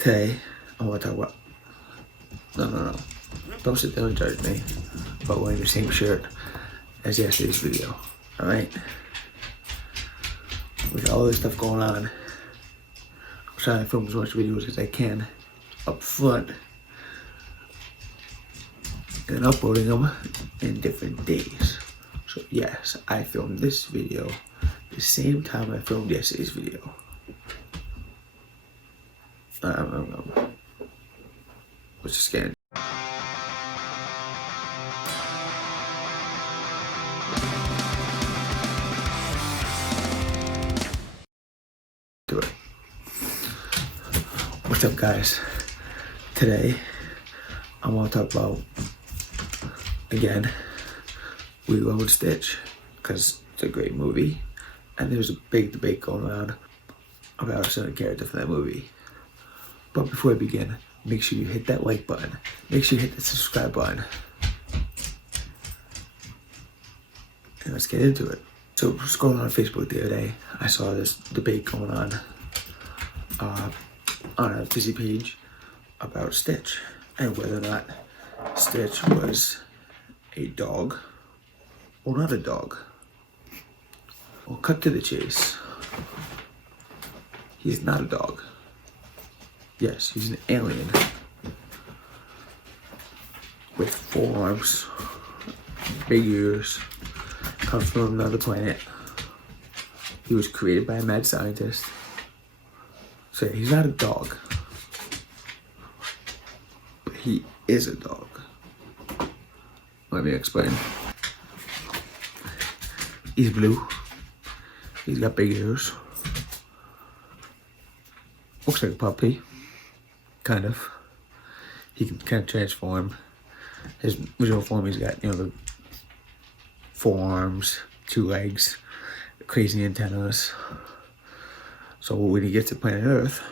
Today, I want to talk about... No. Don't sit there and judge me about wearing the same shirt as yesterday's video, alright? With all this stuff going on, I'm trying to film as much videos as I can up front and uploading them in different days. So yes, I filmed this video the same time I filmed yesterday's video. What's the scan? Do it. What's up, guys? Today, I want to talk about, again, Lilo and Stitch, because it's a great movie, and there's a big debate going on about a certain character from that movie. But before I begin, make sure you hit that like button. Make sure you hit the subscribe button. And let's get into it. So, scrolling on Facebook the other day, I saw this debate going on a Disney page about Stitch and whether or not Stitch was a dog or not a dog. Well, cut to the chase. He's not a dog. Yes, he's an alien with 4 arms, big ears, comes from another planet. He was created by a mad scientist. So he's not a dog, but he is a dog. Let me explain. He's blue. He's got big ears. Looks like a puppy. Kind of. He can kind of transform. His visual form, he's got, the 4 arms, 2 legs, crazy antennas. So when he gets to planet Earth,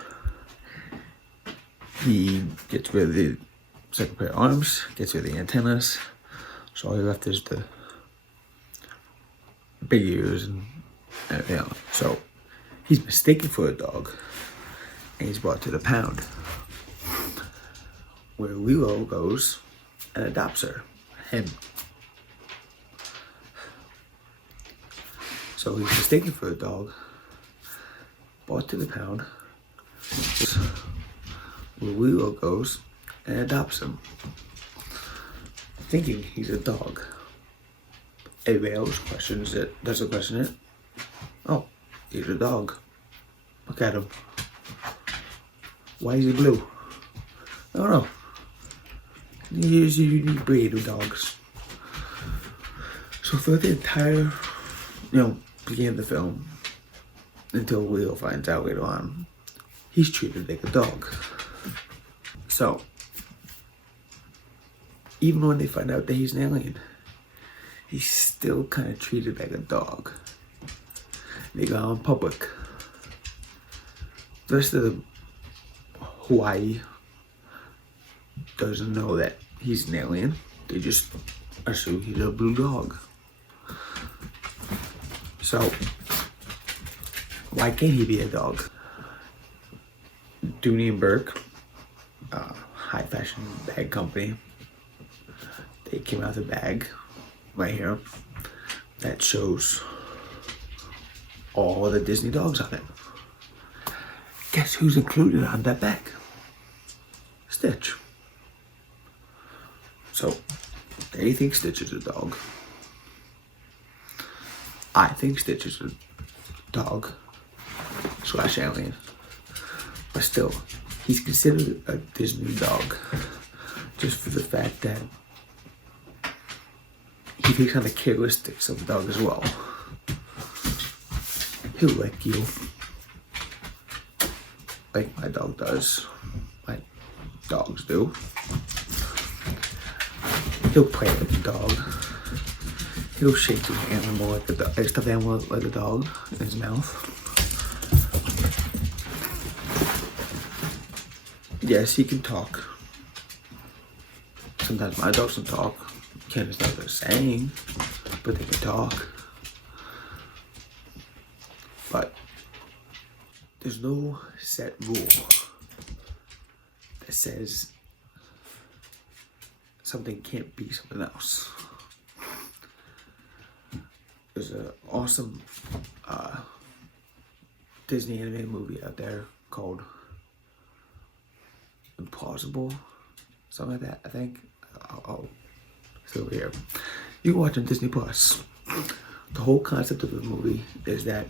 he gets rid of the second pair of arms, gets rid of the antennas. So all he left is the big ears and everything else. So he's mistaken for a dog, and he's brought to the pound, where Lilo goes and adopts him. So he's mistaken for a dog, brought to the pound, where Lilo goes and adopts him, thinking he's a dog. Everybody else questions it, doesn't question it. Oh, he's a dog. Look at him. Why is he blue? I don't know. He's a unique breed of dogs. So throughout the entire, beginning of the film, until Leo finds out later on, he's treated like a dog. So, even when they find out that he's an alien, he's still kind of treated like a dog. They go out in public. The rest of the Hawaii doesn't know that he's an alien. They just assume he's a blue dog. So, why can't he be a dog? Dooney and Burke, high fashion bag company, they came out with a bag right here that shows all the Disney dogs on it. Guess who's included on that bag? Stitch. So, they think Stitch is a dog. I think Stitch is a dog / alien. But still, he's considered a Disney dog just for the fact that he takes on the characteristics of a dog as well. He'll lick you, like my dog does, like dogs do. He'll play like a dog. He'll shake the animal like a dog, stuffed animal like a dog in his mouth. Yes, he can talk. Sometimes my dogs don't talk. Can't understand what they're saying, but they can talk. But there's no set rule that says something can't be something else. There's an awesome Disney animated movie out there called Impossible, something like that, I think. It's over here. You can watch on Disney Plus. The whole concept of the movie is that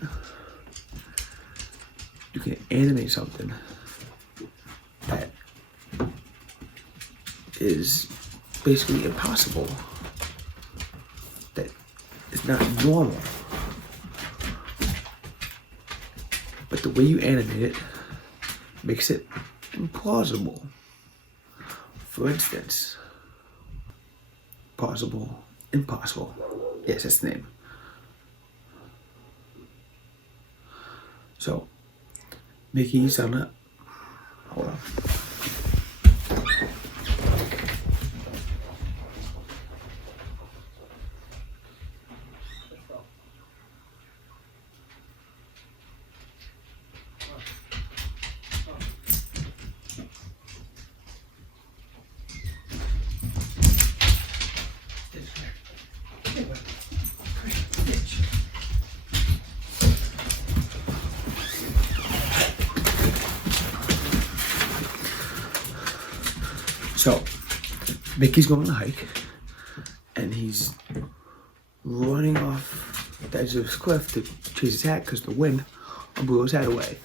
you can animate something that is basically impossible, that is not normal. But the way you animate it makes it implausible. For instance, plausible, impossible. Yes, that's the name. So, Mickey's on a, hold on. So, Mickey's going on a hike, and he's running off the edge of this cliff to chase his hat because the wind blew his hat away.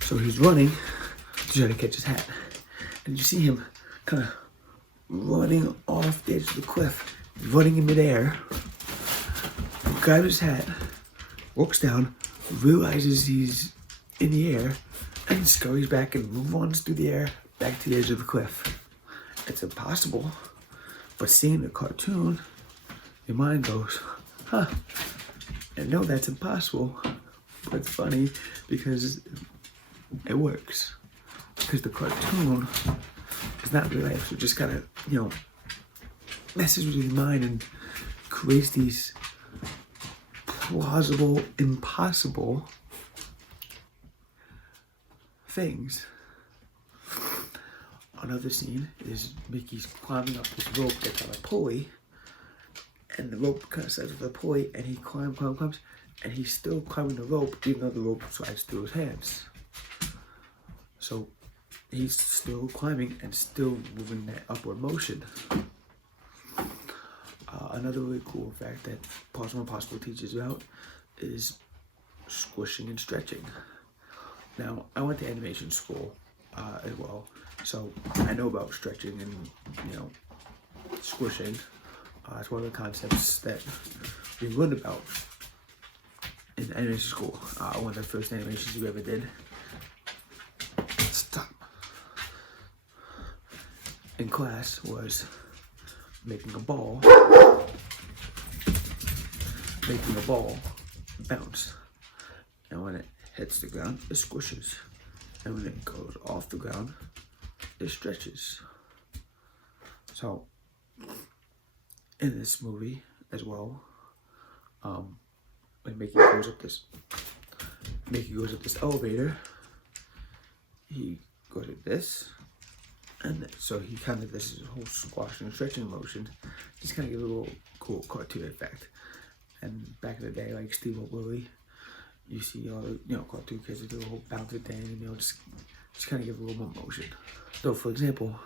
So he's running to try to catch his hat. And you see him kind of running off the edge of the cliff, running in midair, grabs his hat, looks down, realizes he's in the air, and scurries back and runs through the air back to the edge of the cliff. It's impossible, but seeing the cartoon, your mind goes, huh, I know that's impossible, but it's funny because it works. Because the cartoon is not real life, so it just kind of, messes with your mind and creates these plausible, impossible things. Another scene is Mickey's climbing up this rope that's on a pulley, and the rope kind of starts with a pulley, and he climbs, and he's still climbing the rope even though the rope slides through his hands. So he's still climbing and still moving that upward motion. Another really cool fact that Plausible Impossible teaches about is squishing and stretching. Now, I went to animation school as well, so I know about stretching and, squishing. It's one of the concepts that we learned about in animation school. One of the first animations we ever did. Stop. In class was making a ball bounce, and when it hits the ground, it squishes, and when it goes off the ground, it stretches. So in this movie as well, when Mickey goes up this elevator, he goes like this, and so he kind of does his whole squashing and stretching motion, just kind of give a little cool cartoon effect. And back in the day, like Steve Willie, you see all the cartoon kids do a whole bouncy thing, and just kind of give a little more motion. So, for example,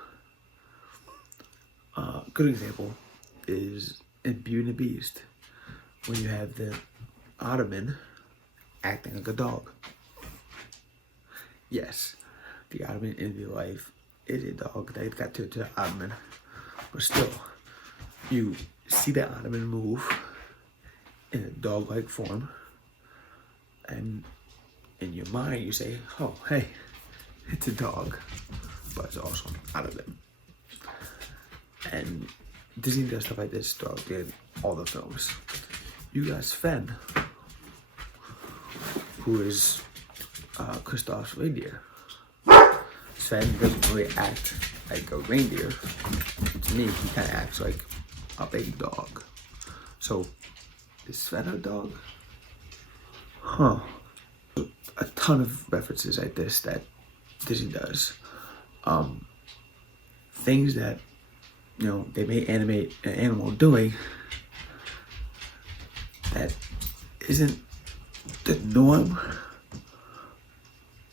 a good example is in Beauty and the Beast, when you have the Ottoman acting like a dog. Yes, the Ottoman in real life is a dog. They got to the Ottoman, but still, you see that Ottoman move in a dog-like form, and in your mind you say, oh, hey, it's a dog, but it's also an Ottoman. And Disney does stuff like this throughout all the films. You got Sven, who is Kristoff's reindeer. Sven doesn't really act like a reindeer. To me, he kind of acts like a baby dog. So, is Sven a dog? Huh. A ton of references like this that Disney does. things that, they may animate an animal doing that isn't the norm,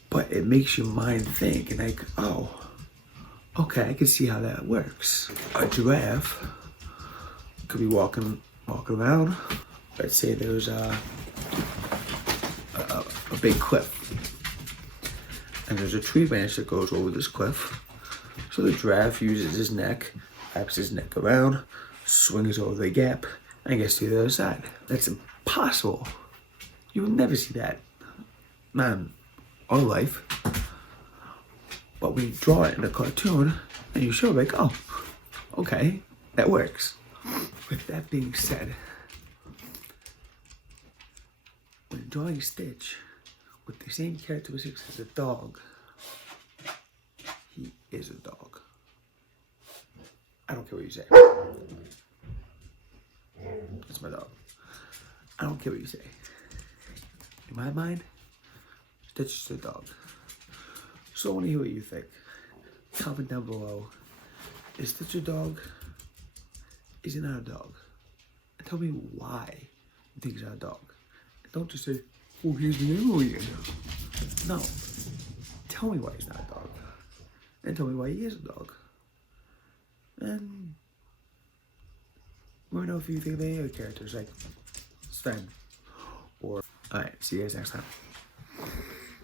but it makes your mind think and like, oh, okay, I can see how that works. A giraffe could be walking around. Let's say there's a big cliff, and there's a tree branch that goes over this cliff. So the giraffe uses his neck, wraps his neck around, swings over the gap, and gets to the other side. That's impossible. You will never see that, not in our life. But when you draw it in a cartoon, and you show it, like, oh, okay, that works. With that being said, when drawing Stitch with the same characteristics as a dog, he is a dog. I don't care what you say. That's my dog. I don't care what you say. In my mind, Stitch is a dog. So I want to hear what you think. Comment down below. Is Stitch a dog? Is he not a dog? And tell me why you think he's not a dog. And don't just say, oh, he's the alien. No. Tell me why he's not a dog. And tell me why he is a dog. And let me know if you think of any other characters like Sven. Or, alright, see you guys next time.